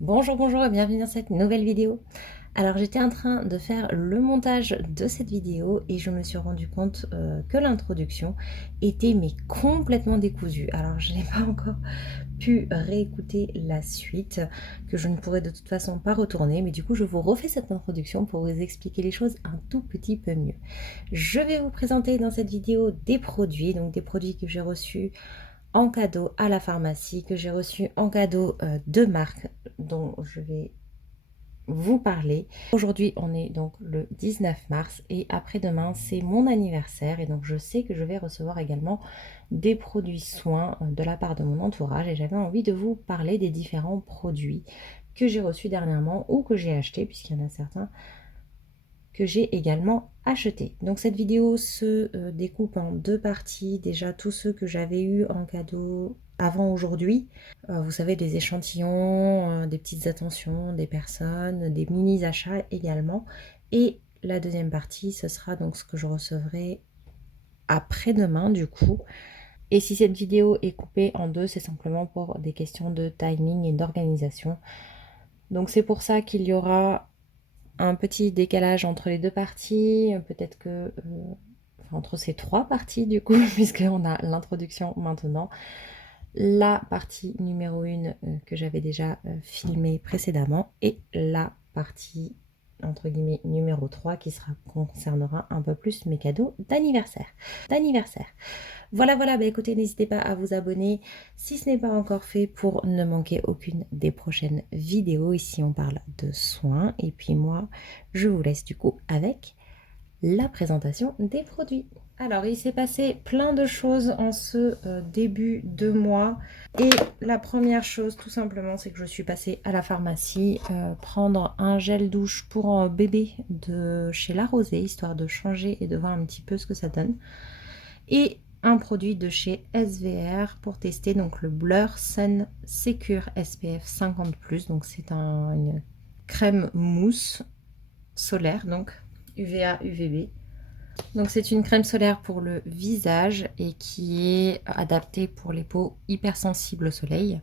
Bonjour, bonjour et bienvenue dans cette nouvelle vidéo. Alors j'étais en train de faire le montage de cette vidéo et je me suis rendu compte que l'introduction était mais complètement décousue. Alors je n'ai pas encore pu réécouter la suite, que je ne pourrais de toute façon pas retourner, mais du coup je vous refais cette introduction pour vous expliquer les choses un tout petit peu mieux. Je vais vous présenter dans cette vidéo des produits, donc des produits que j'ai reçus en cadeau à la pharmacie, que j'ai reçu en cadeau de marque dont je vais vous parler. Aujourd'hui, on est donc le 19 mars et après-demain, c'est mon anniversaire et donc je sais que je vais recevoir également des produits soins de la part de mon entourage et j'avais envie de vous parler des différents produits que j'ai reçus dernièrement ou que j'ai achetés puisqu'il y en a certains que j'ai également acheté. Donc cette vidéo se découpe en deux parties. Déjà tous ceux que j'avais eu en cadeau avant aujourd'hui. Vous savez, des échantillons, des petites attentions des personnes, des mini achats également. Et la deuxième partie, ce sera donc ce que je recevrai après-demain du coup. Et si cette vidéo est coupée en deux, c'est simplement pour des questions de timing et d'organisation. Donc c'est pour ça qu'il y aura un petit décalage entre les deux parties, peut-être que enfin, entre ces trois parties du coup, puisqu'on a l'introduction maintenant, la partie numéro 1 que j'avais déjà filmée précédemment et la partie entre guillemets numéro 3 qui concernera un peu plus mes cadeaux d'anniversaire. Voilà, voilà, bah écoutez, n'hésitez pas à vous abonner si ce n'est pas encore fait pour ne manquer aucune des prochaines vidéos. Ici, on parle de soins. Et puis moi, je vous laisse du coup avec la présentation des produits. Alors, il s'est passé plein de choses en ce début de mois. Et la première chose, tout simplement, c'est que je suis passée à la pharmacie prendre un gel douche pour bébé de chez La Rosée, histoire de changer et de voir un petit peu ce que ça donne. Et un produit de chez SVR pour tester donc le Blur Sun Secure SPF 50+. Donc c'est une crème mousse solaire, donc UVA, UVB. Donc c'est une crème solaire pour le visage et qui est adaptée pour les peaux hypersensibles au soleil.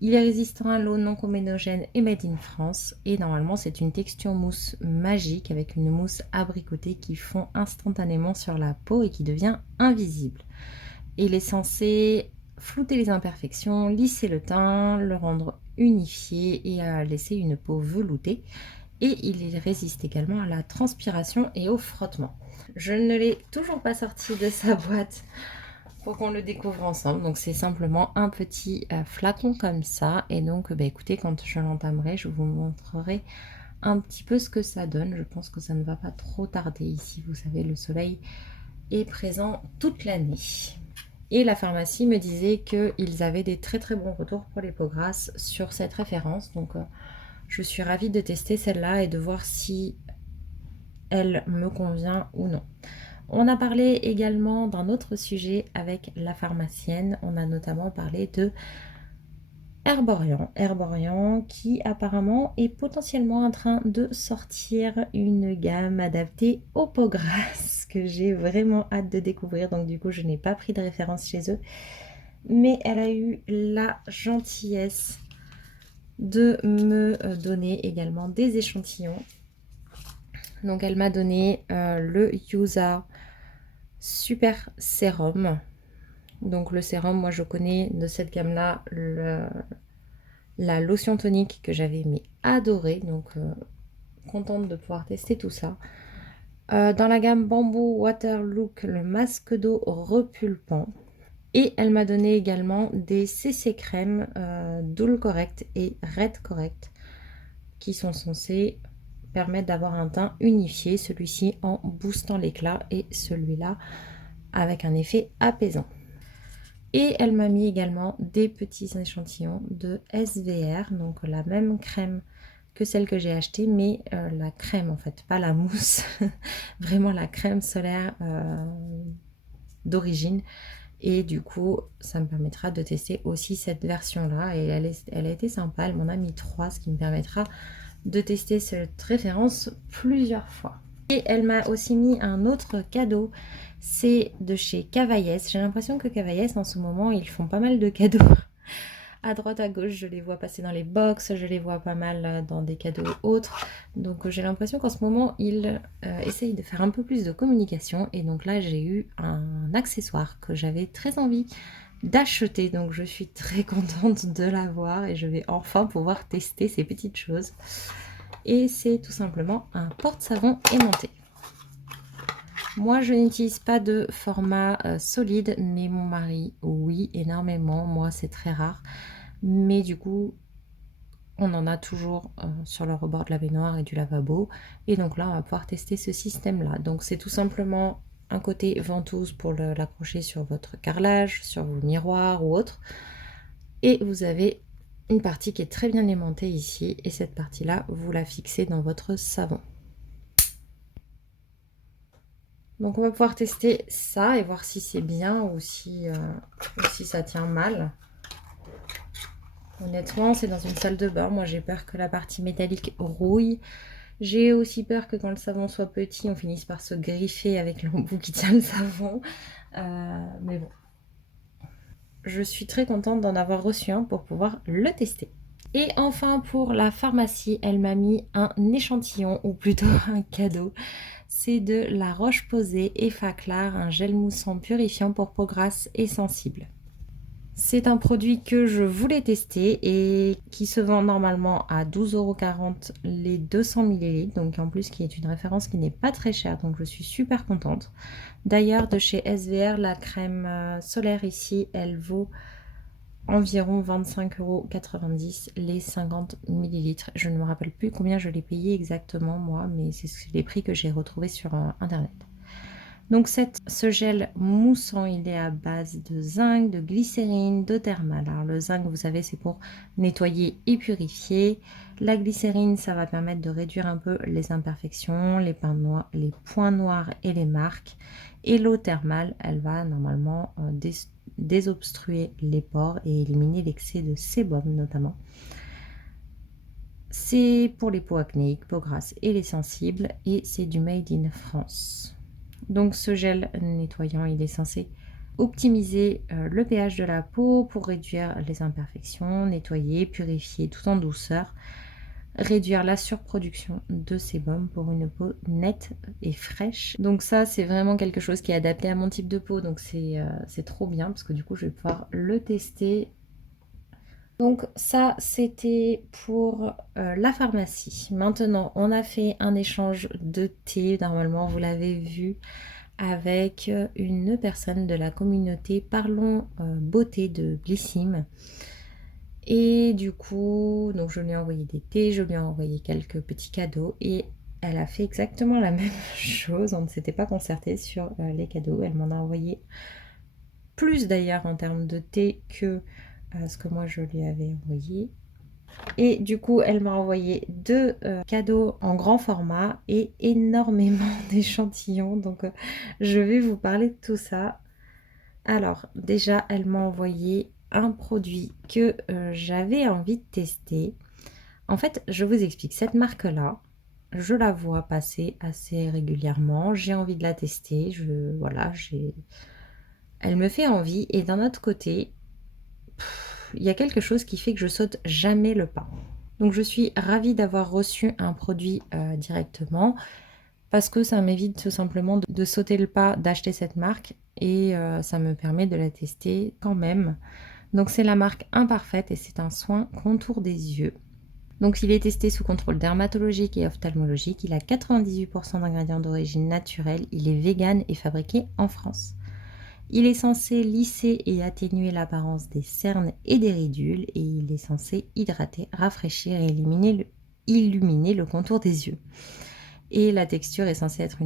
Il est résistant à l'eau, non comédogène et made in France. Et normalement, c'est une texture mousse magique avec une mousse abricotée qui fond instantanément sur la peau et qui devient invisible. Et il est censé flouter les imperfections, lisser le teint, le rendre unifié et laisser une peau veloutée. Et il résiste également à la transpiration et au frottement. Je ne l'ai toujours pas sorti de sa boîte pour qu'on le découvre ensemble. Donc c'est simplement un petit flacon comme ça. Et donc bah, écoutez, quand je l'entamerai, je vous montrerai un petit peu ce que ça donne. Je pense que ça ne va pas trop tarder ici. Vous savez, le soleil est présent toute l'année. Et la pharmacie me disait qu'ils avaient des très très bons retours pour les peaux grasses sur cette référence. Donc je suis ravie de tester celle-là et de voir si elle me convient ou non. On a parlé également d'un autre sujet avec la pharmacienne. On a notamment parlé de Herborian qui apparemment est potentiellement en train de sortir une gamme adaptée aux peaux grasses que j'ai vraiment hâte de découvrir. Donc du coup, je n'ai pas pris de référence chez eux. Mais elle a eu la gentillesse de me donner également des échantillons. Donc elle m'a donné le Yusa Super Sérum. Donc le sérum, moi je connais de cette gamme-là la lotion tonique que j'avais adorée. Donc contente de pouvoir tester tout ça. Dans la gamme Bamboo Water Look, le masque d'eau repulpant. Et elle m'a donné également des CC crème Doule Correct et Red Correct qui sont censés permettre d'avoir un teint unifié, celui-ci en boostant l'éclat et celui-là avec un effet apaisant. Et elle m'a mis également des petits échantillons de SVR, donc la même crème que celle que j'ai achetée, mais la crème en fait, pas la mousse, vraiment la crème solaire d'origine. Et du coup, ça me permettra de tester aussi cette version-là. Et elle a été sympa, elle m'en a mis 3, ce qui me permettra de tester cette référence plusieurs fois. Et elle m'a aussi mis un autre cadeau, c'est de chez Cavaillès. J'ai l'impression que Cavaillès en ce moment ils font pas mal de cadeaux à droite à gauche, je les vois passer dans les box, je les vois pas mal dans des cadeaux autres. Donc j'ai l'impression qu'en ce moment, ils essayent de faire un peu plus de communication. Et donc là, j'ai eu un accessoire que j'avais très envie d'acheter. Donc je suis très contente de l'avoir et je vais enfin pouvoir tester ces petites choses. Et c'est tout simplement un porte-savon aimanté. Moi, je n'utilise pas de format solide, mais mon mari, oui, énormément. Moi, c'est très rare. Mais du coup, on en a toujours sur le rebord de la baignoire et du lavabo. Et donc là, on va pouvoir tester ce système-là. Donc, c'est tout simplement un côté ventouse pour l'accrocher sur votre carrelage, sur vos miroirs ou autre. Et vous avez une partie qui est très bien aimantée ici. Et cette partie-là, vous la fixez dans votre savon. Donc on va pouvoir tester ça et voir si c'est bien ou si ça tient mal. Honnêtement, c'est dans une salle de bain. Moi, j'ai peur que la partie métallique rouille. J'ai aussi peur que quand le savon soit petit, on finisse par se griffer avec l'embout qui tient le savon. Mais bon. Je suis très contente d'en avoir reçu un pour pouvoir le tester. Et enfin, pour la pharmacie, elle m'a mis un échantillon, ou plutôt un cadeau. C'est de la Roche-Posay Effaclar, un gel moussant purifiant pour peau grasse et sensible. C'est un produit que je voulais tester et qui se vend normalement à 12,40 € les 200 ml. Donc en plus, qui est une référence qui n'est pas très chère. Donc je suis super contente. D'ailleurs, de chez SVR, la crème solaire ici, elle vaut environ 25,90 € les 50 ml. Je ne me rappelle plus combien je l'ai payé exactement moi, mais c'est les prix que j'ai retrouvés sur internet. Donc ce gel moussant, il est à base de zinc, de glycérine, d'eau thermale. Alors le zinc, vous savez, c'est pour nettoyer et purifier. La glycérine, ça va permettre de réduire un peu les imperfections, les points noirs et les marques. Et l'eau thermale, elle va normalement désobstruer les pores et éliminer l'excès de sébum notamment. C'est pour les peaux acnéiques, peaux grasses et les sensibles et c'est du Made in France. Donc ce gel nettoyant, il est censé optimiser le pH de la peau pour réduire les imperfections, nettoyer, purifier tout en douceur, réduire la surproduction de sébum pour une peau nette et fraîche. Donc ça, c'est vraiment quelque chose qui est adapté à mon type de peau, donc c'est trop bien parce que du coup, je vais pouvoir le tester. Donc ça, c'était pour la pharmacie. Maintenant, on a fait un échange de thé, normalement, vous l'avez vu, avec une personne de la communauté Parlons Beauté de Blissim. Et du coup, donc je lui ai envoyé des thés, je lui ai envoyé quelques petits cadeaux et elle a fait exactement la même chose. On ne s'était pas concerté sur les cadeaux. Elle m'en a envoyé plus d'ailleurs en termes de thé que ce que moi je lui avais envoyé. Et du coup, elle m'a envoyé 2 cadeaux en grand format et énormément d'échantillons. Donc, je vais vous parler de tout ça. Alors, déjà, elle m'a envoyé un produit que j'avais envie de tester. En fait, je vous explique. Cette marque-là, je la vois passer assez régulièrement. J'ai envie de la tester. Elle me fait envie. Et d'un autre côté, il y a quelque chose qui fait que je saute jamais le pas. Donc je suis ravie d'avoir reçu un produit directement parce que ça m'évite tout simplement de sauter le pas d'acheter cette marque et ça me permet de la tester quand même. Donc c'est la marque Imparfaite et c'est un soin contour des yeux. Donc il est testé sous contrôle dermatologique et ophtalmologique. Il a 98% d'ingrédients d'origine naturelle. Il est vegan et fabriqué en France. Il est censé lisser et atténuer l'apparence des cernes et des ridules et il est censé hydrater, rafraîchir et illuminer le contour des yeux. Et la texture est censée être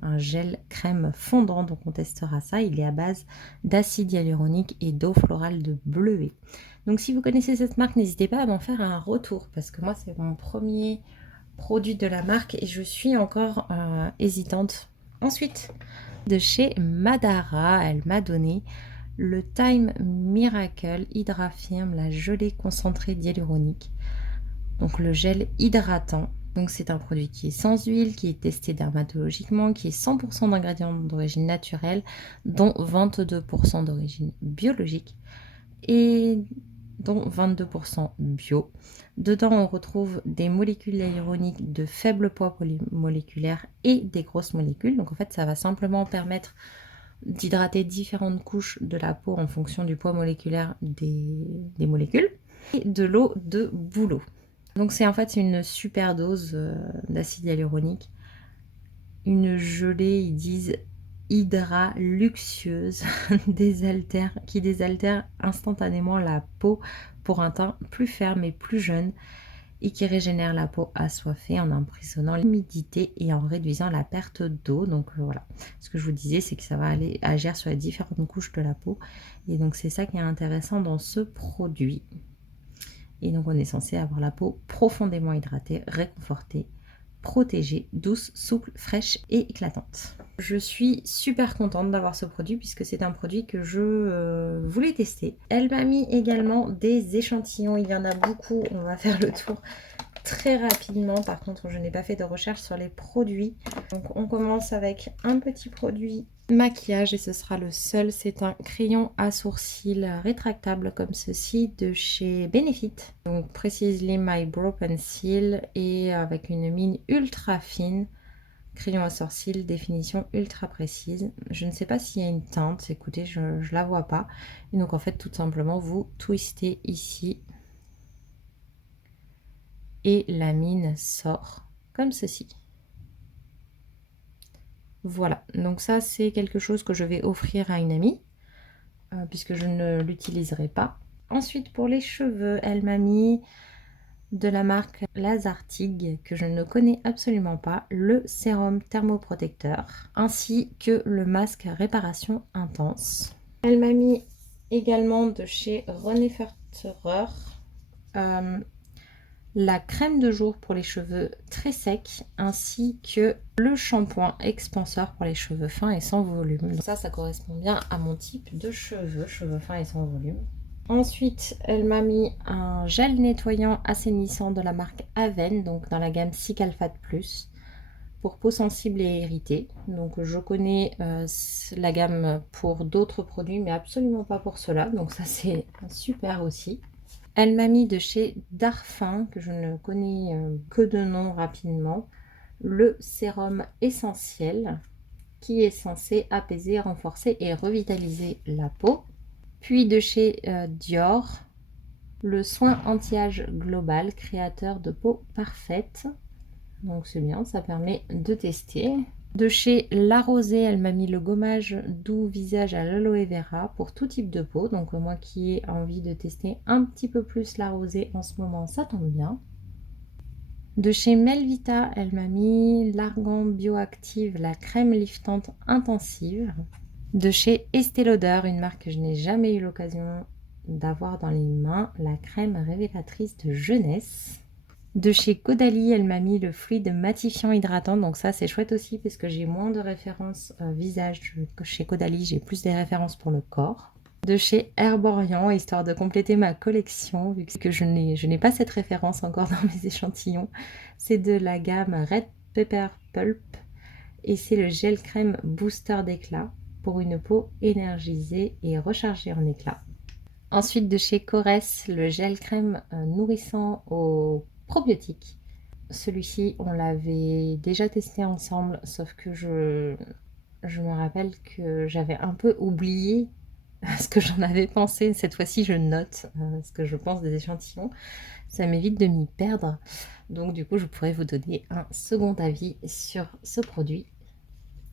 un gel crème fondant, donc on testera ça. Il est à base d'acide hyaluronique et d'eau florale de bleuet. Donc si vous connaissez cette marque, n'hésitez pas à m'en faire un retour parce que moi c'est mon premier produit de la marque et je suis encore hésitante. Ensuite, de chez Madara, elle m'a donné le Time Miracle Hydrafirme, la gelée concentrée d'hyaluronique. Donc le gel hydratant. Donc c'est un produit qui est sans huile, qui est testé dermatologiquement, qui est 100% d'ingrédients d'origine naturelle, dont 22% d'origine biologique. Et dont 22% bio. Dedans, on retrouve des molécules hyaluroniques de faible poids moléculaire et des grosses molécules. Donc en fait, ça va simplement permettre d'hydrater différentes couches de la peau en fonction du poids moléculaire des molécules. Et de l'eau de bouleau. Donc c'est en fait une super dose d'acide hyaluronique. Une gelée, ils disent hydra luxueuse, qui désaltère instantanément la peau pour un teint plus ferme et plus jeune et qui régénère la peau assoiffée en emprisonnant l'humidité et en réduisant la perte d'eau. Donc voilà, ce que je vous disais, c'est que ça va aller agir sur les différentes couches de la peau et donc c'est ça qui est intéressant dans ce produit. Et donc on est censé avoir la peau profondément hydratée, réconfortée, protégée, douce, souple, fraîche et éclatante. Je suis super contente d'avoir ce produit puisque c'est un produit que je voulais tester. Elle m'a mis également des échantillons, il y en a beaucoup, on va faire le tour très rapidement. Par contre, je n'ai pas fait de recherche sur les produits. Donc on commence avec un petit produit maquillage et ce sera le seul. C'est un crayon à sourcils rétractable comme ceci de chez Benefit. Donc Precisely My Brow Pencil et avec une mine ultra fine. Crayon à sourcils, définition ultra précise. Je ne sais pas s'il y a une teinte, écoutez, je ne la vois pas. Et donc en fait, tout simplement, vous twistez ici et la mine sort comme ceci. Voilà, donc ça c'est quelque chose que je vais offrir à une amie puisque je ne l'utiliserai pas. Ensuite pour les cheveux, elle m'a mis de la marque Lazartigue que je ne connais absolument pas, le sérum thermoprotecteur ainsi que le masque réparation intense. Elle m'a mis également de chez René Ferterer la crème de jour pour les cheveux très secs ainsi que le shampoing expanseur pour les cheveux fins et sans volume. Donc ça correspond bien à mon type de cheveux fins et sans volume. Ensuite, elle m'a mis un gel nettoyant assainissant de la marque Aven, donc dans la gamme Cicalfate Plus, pour peau sensible et irritée. Donc je connais la gamme pour d'autres produits, mais absolument pas pour cela. Donc ça c'est super aussi. Elle m'a mis de chez Darphin, que je ne connais que de nom rapidement, le sérum essentiel qui est censé apaiser, renforcer et revitaliser la peau. Puis de chez Dior, le soin anti-âge global, créateur de peau parfaite. Donc c'est bien, ça permet de tester. De chez La Rosée, elle m'a mis le gommage doux visage à l'aloe vera pour tout type de peau. Donc moi qui ai envie de tester un petit peu plus La Rosée en ce moment, ça tombe bien. De chez Melvita, elle m'a mis l'Argan Bioactive, la crème liftante intensive. De chez Estée Lauder, une marque que je n'ai jamais eu l'occasion d'avoir dans les mains, la crème révélatrice de jeunesse. De chez Caudalie, elle m'a mis le fluide matifiant hydratant, donc ça c'est chouette aussi parce que j'ai moins de références visage que chez Caudalie, j'ai plus des références pour le corps. De chez Herborian, histoire de compléter ma collection, vu que je n'ai pas cette référence encore dans mes échantillons, c'est de la gamme Red Pepper Pulp et c'est le gel crème booster d'éclat pour une peau énergisée et rechargée en éclat. Ensuite de chez Corès, le gel crème nourrissant au probiotiques. Celui-ci, on l'avait déjà testé ensemble, sauf que je me rappelle que j'avais un peu oublié ce que j'en avais pensé. Cette fois-ci, je note ce que je pense des échantillons. Ça m'évite de m'y perdre. Donc du coup, je pourrais vous donner un second avis sur ce produit.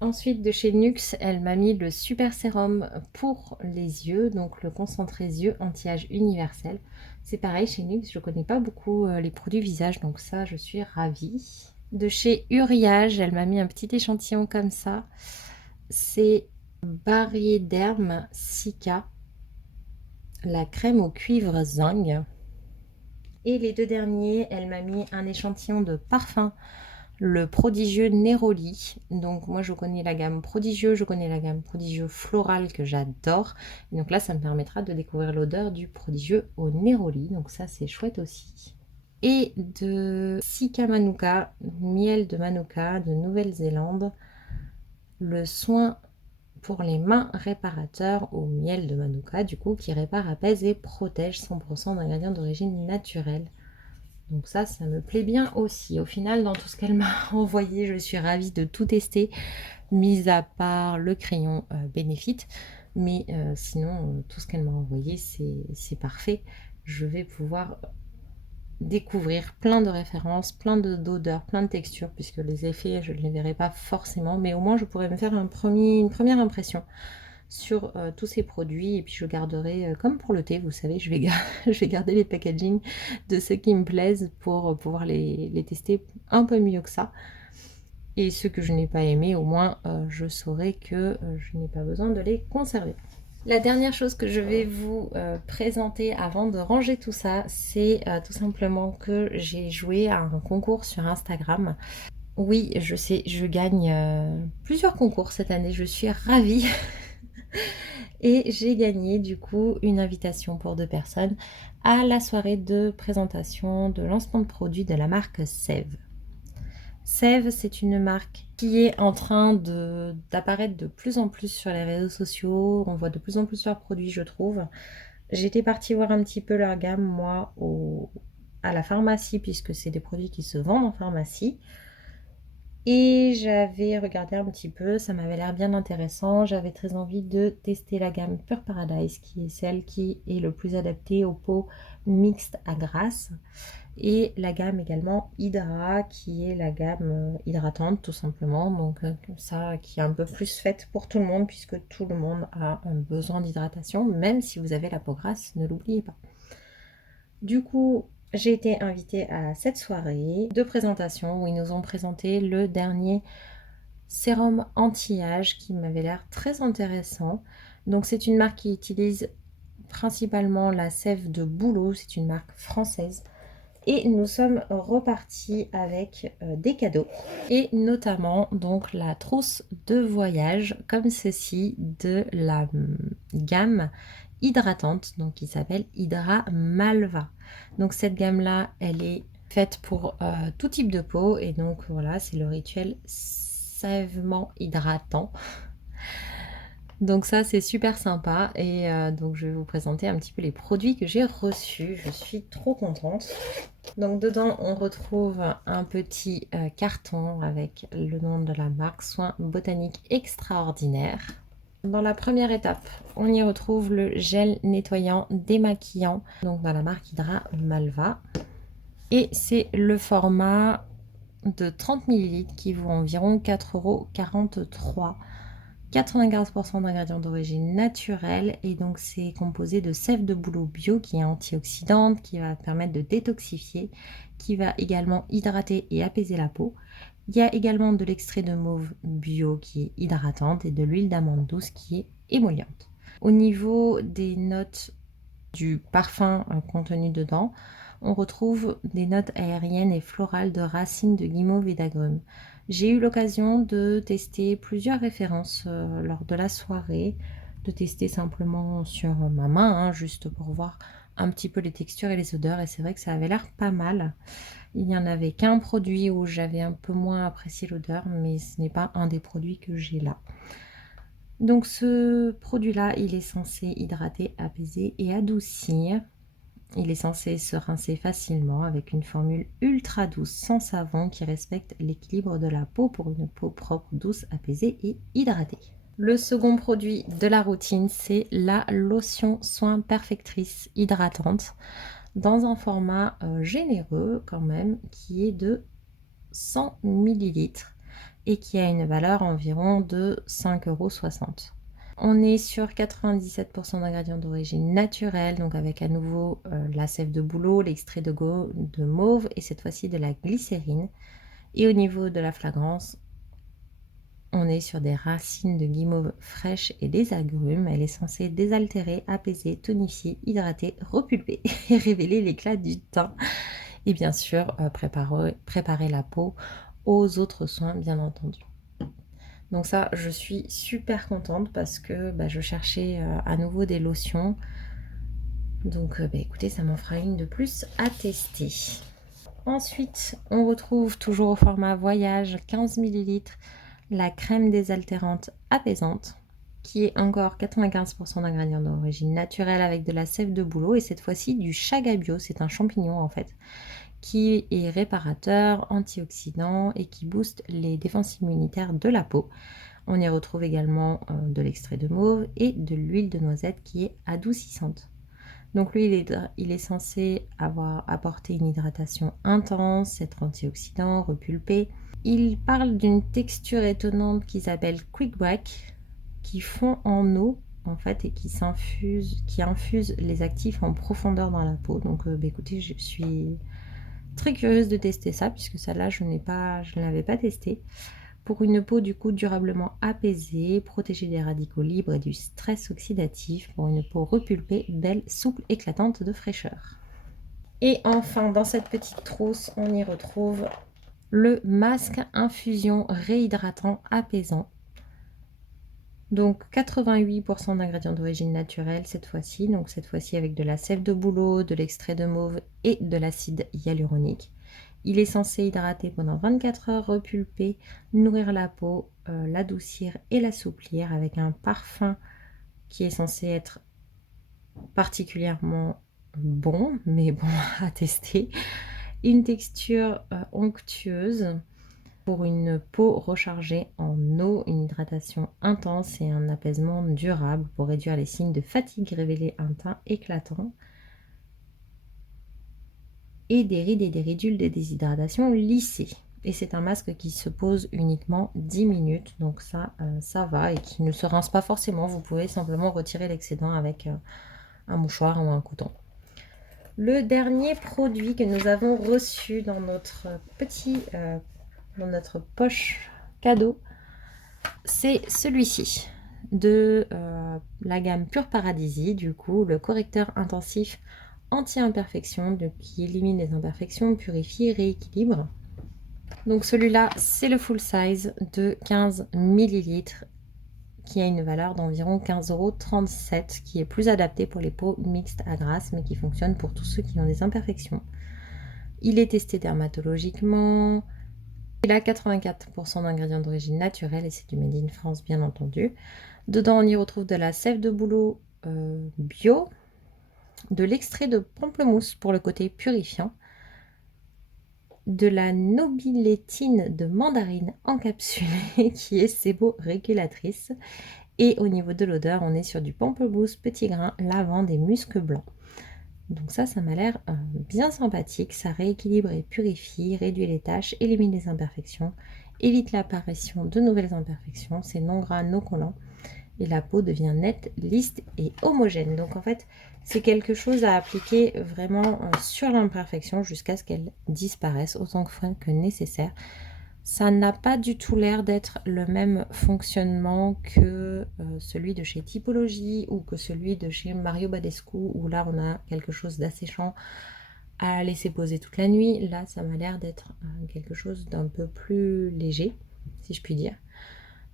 Ensuite, de chez Nuxe, elle m'a mis le super sérum pour les yeux, donc le concentré yeux anti-âge universel. C'est pareil, chez Nuxe, je ne connais pas beaucoup les produits visage, donc ça, je suis ravie. De chez Uriage, elle m'a mis un petit échantillon comme ça. C'est Bariéderme Cica, la crème au cuivre zinc. Et les deux derniers, elle m'a mis un échantillon de parfum, le prodigieux Neroli. Donc moi je connais la gamme prodigieux, je connais la gamme prodigieux floral que j'adore. Et donc là ça me permettra de découvrir l'odeur du prodigieux au Neroli. Donc ça c'est chouette aussi. Et de Sika Manuka, miel de Manuka de Nouvelle-Zélande, le soin pour les mains réparateur au miel de Manuka, du coup, qui répare, apaise et protège 100% d'ingrédients d'origine naturelle. Donc ça me plaît bien aussi. Au final, dans tout ce qu'elle m'a envoyé, je suis ravie de tout tester, mis à part le crayon Benefit. Mais sinon, tout ce qu'elle m'a envoyé, c'est parfait. Je vais pouvoir découvrir plein de références, plein d'odeurs, plein de textures, puisque les effets, je ne les verrai pas forcément, mais au moins je pourrais me faire une première impression sur tous ces produits, et puis je garderai, comme pour le thé, vous savez, je vais garder les packaging de ceux qui me plaisent pour pouvoir les tester un peu mieux que ça. Et ceux que je n'ai pas aimés, au moins je saurai que je n'ai pas besoin de les conserver. La dernière chose que je vais vous présenter avant de ranger tout ça, c'est tout simplement que j'ai joué à un concours sur Instagram. Oui, je sais, je gagne plusieurs concours cette année, je suis ravie. Et j'ai gagné du coup une invitation pour 2 personnes à la soirée de présentation de lancement de produits de la marque Sève. Sève, c'est une marque qui est en train d'apparaître de plus en plus sur les réseaux sociaux. On voit de plus en plus leurs produits, je trouve. J'étais partie voir un petit peu leur gamme, moi, à la pharmacie, puisque c'est des produits qui se vendent en pharmacie. Et j'avais regardé un petit peu, ça m'avait l'air bien intéressant. J'avais très envie de tester la gamme Pure Paradise, qui est celle qui est le plus adaptée aux peaux mixtes à grasse. Et la gamme également Hydra, qui est la gamme hydratante tout simplement. Donc ça, qui est un peu plus faite pour tout le monde, puisque tout le monde a un besoin d'hydratation, même si vous avez la peau grasse, ne l'oubliez pas. Du coup, j'ai été invitée à cette soirée de présentation où ils nous ont présenté le dernier sérum anti-âge qui m'avait l'air très intéressant. Donc c'est une marque qui utilise principalement la sève de bouleau, c'est une marque française. Et nous sommes repartis avec des cadeaux et notamment donc la trousse de voyage comme ceci de la gamme hydratante, donc qui s'appelle Hydra Malva. Donc cette gamme là, elle est faite pour tout type de peau et donc voilà, c'est le rituel sèvement hydratant. Donc ça c'est super sympa et donc je vais vous présenter un petit peu les produits que j'ai reçus. Je suis trop contente. Donc dedans on retrouve un petit carton avec le nom de la marque Soins Botaniques Extraordinaires. Dans la première étape, on y retrouve le gel nettoyant démaquillant, donc dans la marque Hydra Malva. Et c'est le format de 30 ml qui vaut environ 4,43 €. 95% d'ingrédients d'origine naturelle et donc c'est composé de sève de bouleau bio qui est antioxydante, qui va permettre de détoxifier, qui va également hydrater et apaiser la peau. Il y a également de l'extrait de mauve bio qui est hydratante et de l'huile d'amande douce qui est émolliente. Au niveau des notes du parfum contenu dedans, on retrouve des notes aériennes et florales de racines de guimauve et d'agrumes. J'ai eu l'occasion de tester plusieurs références lors de la soirée, de tester simplement sur ma main, juste pour voir un petit peu les textures et les odeurs, et c'est vrai que ça avait l'air pas mal. Il n'y en avait qu'un produit où j'avais un peu moins apprécié l'odeur, mais ce n'est pas un des produits que j'ai là. Donc ce produit-là, il est censé hydrater, apaiser et adoucir. Il est censé se rincer facilement avec une formule ultra douce sans savon qui respecte l'équilibre de la peau pour une peau propre, douce, apaisée et hydratée. Le second produit de la routine, c'est la lotion soin perfectrice hydratante dans un format généreux quand même qui est de 100 ml et qui a une valeur environ de 5,60 €. On est sur 97% d'ingrédients d'origine naturelle, donc avec à nouveau la sève de bouleau, l'extrait de mauve et cette fois-ci de la glycérine. Et au niveau de la fragrance, on est sur des racines de guimauve fraîches et des agrumes. Elle est censée désaltérer, apaiser, tonifier, hydrater, repulper et révéler l'éclat du teint. Et bien sûr, préparer la peau aux autres soins, bien entendu. Donc ça, je suis super contente parce que je cherchais à nouveau des lotions. Donc écoutez, ça m'en fera une de plus à tester. Ensuite, on retrouve toujours au format voyage 15 ml la crème désaltérante apaisante. qui est encore 95% d'ingrédients d'origine naturelle avec de la sève de bouleau et cette fois-ci du chaga bio, c'est un champignon en fait, qui est réparateur, antioxydant et qui booste les défenses immunitaires de la peau. On y retrouve également de l'extrait de mauve et de l'huile de noisette qui est adoucissante. Donc lui, il est censé apporter une hydratation intense, être antioxydant, repulpé. Il parle d'une texture étonnante qui s'appelle Quick Break, qui fond en eau en fait et qui infuse les actifs en profondeur dans la peau. Donc écoutez, je suis très curieuse de tester ça puisque celle-là je ne l'avais pas testée. Pour une peau du coup durablement apaisée, protégée des radicaux libres et du stress oxydatif, pour une peau repulpée, belle, souple, éclatante de fraîcheur. Et enfin, dans cette petite trousse, on y retrouve le masque infusion réhydratant apaisant. Donc 88% d'ingrédients d'origine naturelle cette fois-ci, donc cette fois-ci avec de la sève de bouleau, de l'extrait de mauve et de l'acide hyaluronique. Il est censé hydrater pendant 24 heures, repulper, nourrir la peau, l'adoucir et l'assouplir avec un parfum qui est censé être particulièrement bon, mais bon à tester. Une texture onctueuse pour une peau rechargée en eau, une hydratation intense et un apaisement durable pour réduire les signes de fatigue, révéler un teint éclatant et des rides et des ridules de déshydratation lissées. Et c'est un masque qui se pose uniquement 10 minutes, donc ça va et qui ne se rince pas forcément. Vous pouvez simplement retirer l'excédent avec un mouchoir ou un coton. Le dernier produit que nous avons reçu dans notre dans notre poche cadeau, c'est celui-ci de la gamme Pure Paradisi, du coup le correcteur intensif anti-imperfection qui élimine les imperfections, purifie, rééquilibre. Donc celui-là, c'est le full size de 15 ml qui a une valeur d'environ 15,37 €, qui est plus adapté pour les peaux mixtes à grasses, mais qui fonctionne pour tous ceux qui ont des imperfections. Il est testé dermatologiquement. Il a 84% d'ingrédients d'origine naturelle et c'est du Made in France bien entendu. Dedans, on y retrouve de la sève de bouleau bio, de l'extrait de pamplemousse pour le côté purifiant, de la nobilétine de mandarine encapsulée qui est séborégulatrice. Et au niveau de l'odeur, on est sur du pamplemousse, petit grain, lavande et musc blanc. Donc ça m'a l'air bien sympathique. Ça rééquilibre et purifie, réduit les taches, élimine les imperfections, évite l'apparition de nouvelles imperfections. C'est non gras, non collant. Et la peau devient nette, lisse et homogène. Donc en fait, c'est quelque chose à appliquer vraiment sur l'imperfection jusqu'à ce qu'elle disparaisse autant que nécessaire. Ça n'a pas du tout l'air d'être le même fonctionnement que celui de chez Typologie ou que celui de chez Mario Badescu, où là on a quelque chose d'asséchant à laisser poser toute la nuit. Là, ça m'a l'air d'être quelque chose d'un peu plus léger, si je puis dire.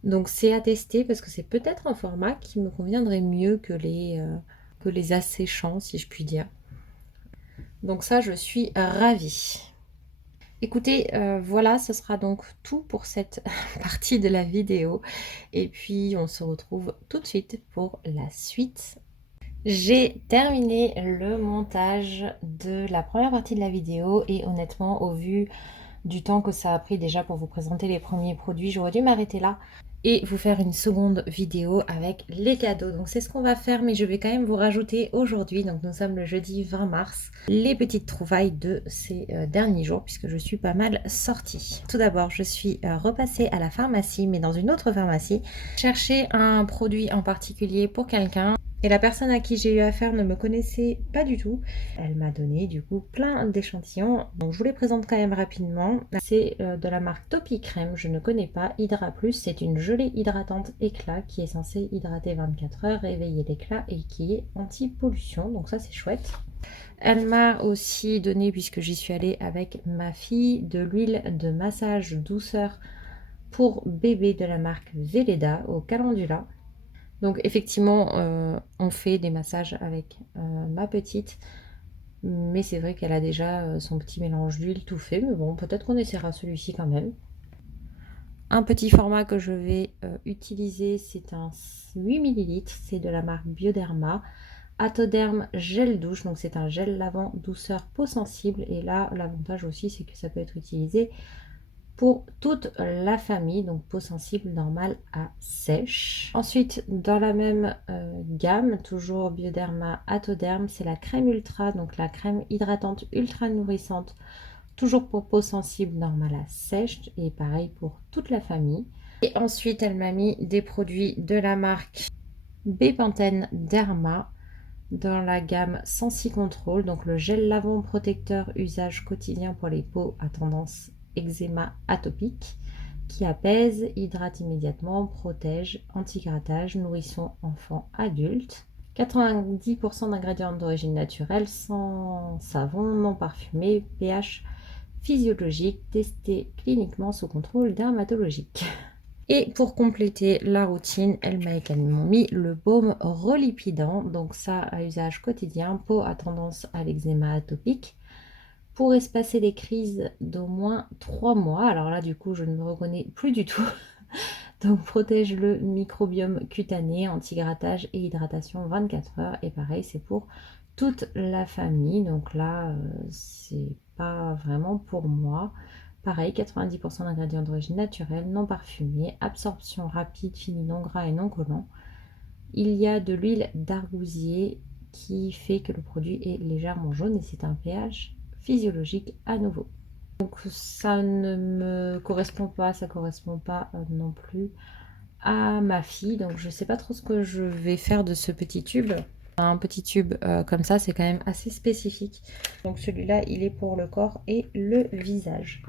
Donc c'est à tester parce que c'est peut-être un format qui me conviendrait mieux que les asséchants, si je puis dire. Donc ça, je suis ravie. Écoutez, voilà, ce sera donc tout pour cette partie de la vidéo. Et puis, on se retrouve tout de suite pour la suite. J'ai terminé le montage de la première partie de la vidéo et honnêtement, au vu du temps que ça a pris déjà pour vous présenter les premiers produits, j'aurais dû m'arrêter là et vous faire une seconde vidéo avec les cadeaux. Donc c'est ce qu'on va faire, mais je vais quand même vous rajouter aujourd'hui, donc nous sommes le jeudi 20 mars, les petites trouvailles de ces derniers jours puisque je suis pas mal sortie. Tout d'abord, je suis repassée à la pharmacie, mais dans une autre pharmacie, chercher un produit en particulier pour quelqu'un. Et la personne à qui j'ai eu affaire ne me connaissait pas du tout. Elle m'a donné du coup plein d'échantillons. Donc je vous les présente quand même rapidement. C'est de la marque Topi Crème, je ne connais pas. Hydra Plus, c'est une gelée hydratante éclat qui est censée hydrater 24 heures, réveiller l'éclat et qui est anti-pollution. Donc ça c'est chouette. Elle m'a aussi donné, puisque j'y suis allée avec ma fille, de l'huile de massage douceur pour bébé de la marque Veleda au calendula. Donc effectivement, on fait des massages avec ma petite, mais c'est vrai qu'elle a déjà son petit mélange d'huile tout fait, mais bon, peut-être qu'on essaiera celui-ci quand même. Un petit format que je vais utiliser, c'est un 8 ml, c'est de la marque Bioderma. Atoderm gel douche, donc c'est un gel lavant douceur peau sensible. Et là, l'avantage aussi, c'est que ça peut être utilisé pour toute la famille, donc peau sensible normale à sèche. Ensuite, dans la même gamme, toujours Bioderma Atoderm, c'est la crème ultra, donc la crème hydratante ultra nourrissante, toujours pour peau sensible normale à sèche, et pareil pour toute la famille. Et ensuite, elle m'a mis des produits de la marque Bepanthen Derma dans la gamme Sensi Control, donc le gel lavant protecteur usage quotidien pour les peaux à tendance eczéma atopique, qui apaise, hydrate immédiatement, protège, anti-grattage, nourrisson enfant adulte. 90% d'ingrédients d'origine naturelle, sans savon, non parfumé, pH physiologique, testé cliniquement sous contrôle dermatologique. Et pour compléter la routine, elle m'a également mis le baume relipidant, donc ça à usage quotidien, peau à tendance à l'eczéma atopique, pour espacer les crises d'au moins 3 mois. Alors là, du coup, je ne me reconnais plus du tout. Donc protège le microbiome cutané, anti-grattage et hydratation 24 heures. Et pareil, c'est pour toute la famille. Donc là, c'est pas vraiment pour moi. Pareil, 90% d'ingrédients d'origine naturelle, non parfumés, absorption rapide, fini, non gras et non collant. Il y a de l'huile d'argousier qui fait que le produit est légèrement jaune et c'est un pH physiologique à nouveau. Donc ça ne me correspond pas, ça correspond pas non plus à ma fille. Donc je sais pas trop ce que je vais faire de ce petit tube. Un petit tube comme ça, c'est quand même assez spécifique. Donc celui-là, il est pour le corps et le visage.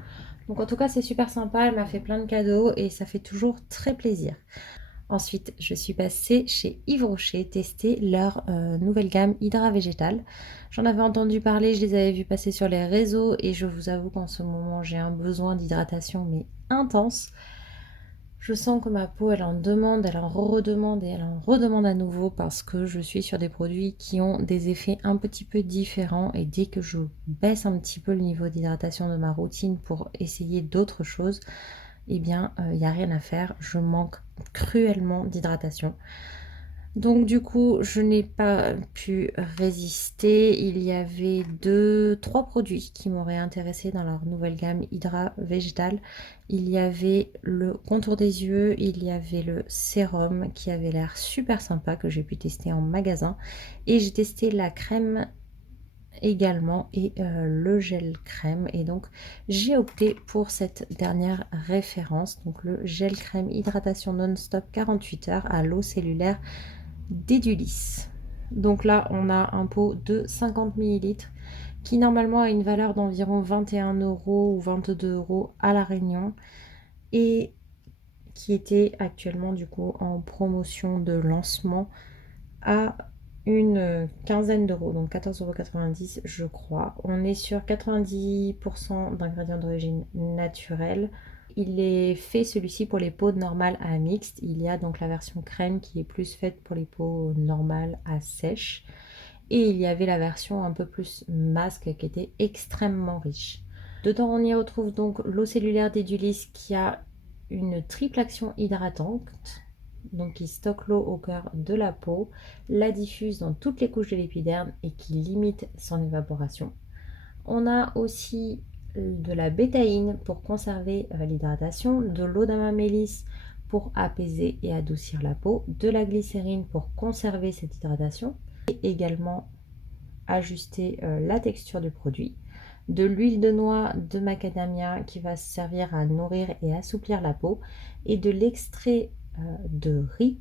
Donc en tout cas, c'est super sympa. Elle m'a fait plein de cadeaux et ça fait toujours très plaisir. Ensuite, je suis passée chez Yves Rocher tester leur nouvelle gamme Hydra Végétal. J'en avais entendu parler, je les avais vus passer sur les réseaux et je vous avoue qu'en ce moment, j'ai un besoin d'hydratation mais intense. Je sens que ma peau, elle en demande, elle en redemande et elle en redemande à nouveau parce que je suis sur des produits qui ont des effets un petit peu différents et dès que je baisse un petit peu le niveau d'hydratation de ma routine pour essayer d'autres choses, eh bien, il n'y a rien à faire. Je manque cruellement d'hydratation. Donc du coup, je n'ai pas pu résister. Il y avait 3 produits qui m'auraient intéressé dans leur nouvelle gamme Hydra Végétal. Il y avait le contour des yeux, il y avait le sérum qui avait l'air super sympa que j'ai pu tester en magasin. Et j'ai testé la crème également et le gel crème, et donc j'ai opté pour cette dernière référence, donc le gel crème hydratation non-stop 48 heures à l'eau cellulaire d'Edulis. Donc là on a un pot de 50 ml qui normalement a une valeur d'environ 21 € ou 22 € à La Réunion et qui était actuellement du coup en promotion de lancement à une quinzaine d'euros, donc 14,90 € je crois. On est sur 90% d'ingrédients d'origine naturelle. Il est fait celui-ci pour les peaux normales à mixtes. Il y a donc la version crème qui est plus faite pour les peaux normales à sèche. Et il y avait la version un peu plus masque qui était extrêmement riche. Dedans on y retrouve donc l'eau cellulaire d'Edulis qui a une triple action hydratante, donc qui stocke l'eau au cœur de la peau, la diffuse dans toutes les couches de l'épiderme et qui limite son évaporation. On a aussi de la bétaïne pour conserver l'hydratation, de l'eau d'amamélis pour apaiser et adoucir la peau, de la glycérine pour conserver cette hydratation et également ajuster la texture du produit, de l'huile de noix de macadamia qui va servir à nourrir et assouplir la peau, et de l'extrait de riz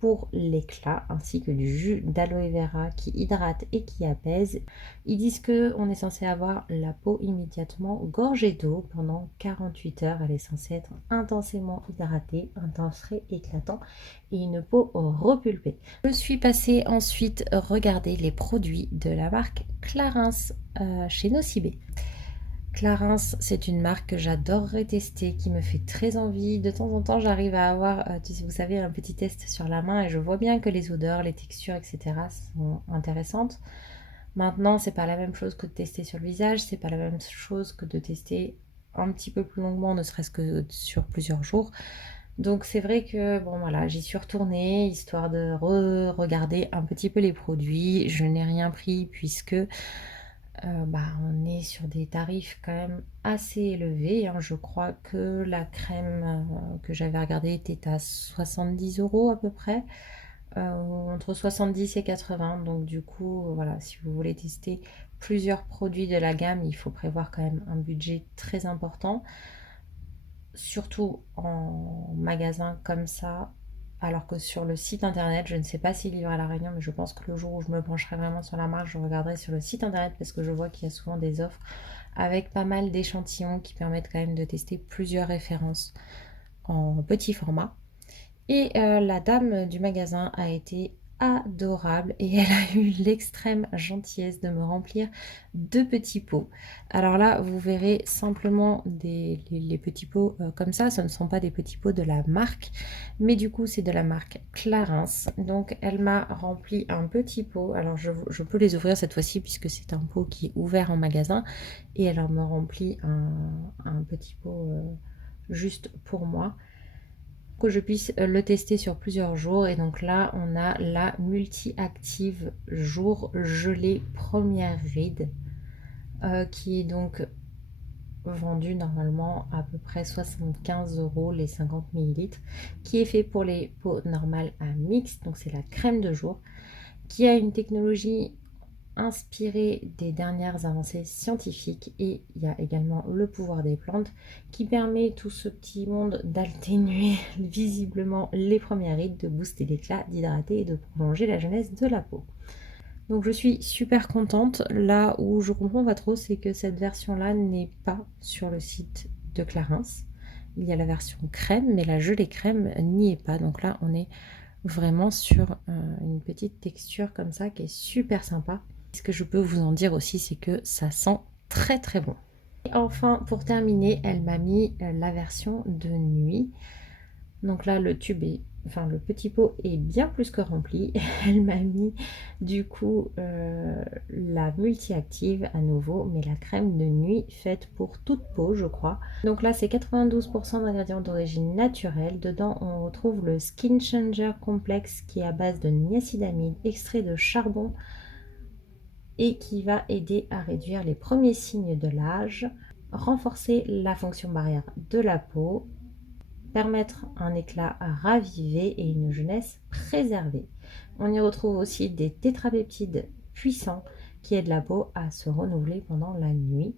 pour l'éclat, ainsi que du jus d'aloe vera qui hydrate et qui apaise. Ils disent qu'on est censé avoir la peau immédiatement gorgée d'eau pendant 48 heures. Elle est censée être intensément hydratée, un teint frais éclatant et une peau repulpée. Je suis passée ensuite regarder les produits de la marque Clarins chez Nocibé. Clarins, c'est une marque que j'adorerais tester, qui me fait très envie. De temps en temps, j'arrive à avoir, vous savez, un petit test sur la main et je vois bien que les odeurs, les textures, etc. sont intéressantes. Maintenant, c'est pas la même chose que de tester sur le visage, c'est pas la même chose que de tester un petit peu plus longuement, ne serait-ce que sur plusieurs jours. Donc c'est vrai que, bon voilà, j'y suis retournée histoire de regarder un petit peu les produits. Je n'ai rien pris puisque, on est sur des tarifs quand même assez élevés, hein. Je crois que la crème, que j'avais regardée était à 70 € à peu près, entre 70 et 80. Donc du coup, voilà, si vous voulez tester plusieurs produits de la gamme, il faut prévoir quand même un budget très important. Surtout en magasin comme ça, alors que sur le site internet, je ne sais pas s'il livre à La Réunion, mais je pense que le jour où je me pencherai vraiment sur la marque, je regarderai sur le site internet parce que je vois qu'il y a souvent des offres avec pas mal d'échantillons qui permettent quand même de tester plusieurs références en petit format. Et la dame du magasin a été adorable et elle a eu l'extrême gentillesse de me remplir 2 petits pots. Alors là, vous verrez simplement les petits pots, comme ça, ce ne sont pas des petits pots de la marque, mais du coup, c'est de la marque Clarins. Donc elle m'a rempli un petit pot. Alors je peux les ouvrir cette fois-ci puisque c'est un pot qui est ouvert en magasin et elle me remplit un petit pot, juste pour moi, que je puisse le tester sur plusieurs jours. Et donc là, on a la multi-active jour gelée première ride, qui est donc vendue normalement à peu près 75 € les 50 millilitres, qui est fait pour les peaux normales à mixte. Donc c'est la crème de jour qui a une technologie inspiré des dernières avancées scientifiques, et il y a également le pouvoir des plantes qui permet tout ce petit monde d'atténuer visiblement les premières rides, de booster l'éclat, d'hydrater et de prolonger la jeunesse de la peau. Donc je suis super contente. Là où je comprends pas trop, c'est que cette version-là n'est pas sur le site de Clarins. Il y a la version crème, mais la gelée crème n'y est pas. Donc là, on est vraiment sur une petite texture comme ça qui est super sympa. Ce que je peux vous en dire aussi, c'est que ça sent très très bon. Et enfin, pour terminer, elle m'a mis la version de nuit. Donc là, le tube est, enfin le petit pot est bien plus que rempli. Elle m'a mis du coup la multi-active à nouveau, mais la crème de nuit faite pour toute peau, je crois. Donc là, c'est 92% d'ingrédients d'origine naturelle. Dedans, on retrouve le Skin Changer Complex qui est à base de niacinamide, extrait de charbon, et qui va aider à réduire les premiers signes de l'âge, renforcer la fonction barrière de la peau, permettre un éclat ravivé et une jeunesse préservée. On y retrouve aussi des tétrapeptides puissants qui aident la peau à se renouveler pendant la nuit.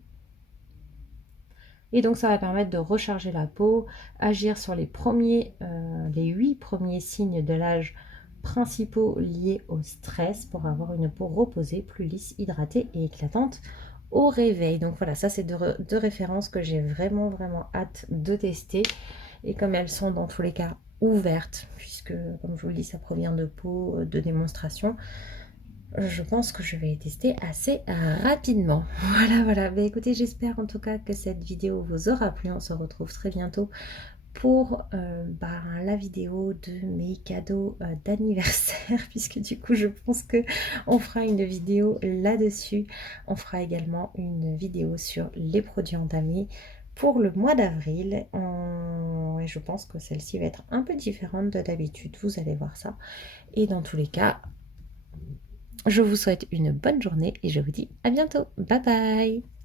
Et donc ça va permettre de recharger la peau, agir sur les 8 premiers signes de l'âge principaux liés au stress pour avoir une peau reposée, plus lisse, hydratée et éclatante au réveil. Donc voilà, ça c'est deux références que j'ai vraiment hâte de tester. Et comme elles sont dans tous les cas ouvertes, puisque comme je vous le dis, ça provient de peau de démonstration, je pense que je vais les tester assez rapidement. Voilà. Bah, écoutez, j'espère en tout cas que cette vidéo vous aura plu. On se retrouve très bientôt pour la vidéo de mes cadeaux d'anniversaire, puisque du coup je pense que on fera une vidéo là-dessus. On fera également une vidéo sur les produits entamés pour le mois d'avril. Et je pense que celle-ci va être un peu différente de d'habitude, vous allez voir ça. Et dans tous les cas, je vous souhaite une bonne journée et je vous dis à bientôt. Bye bye.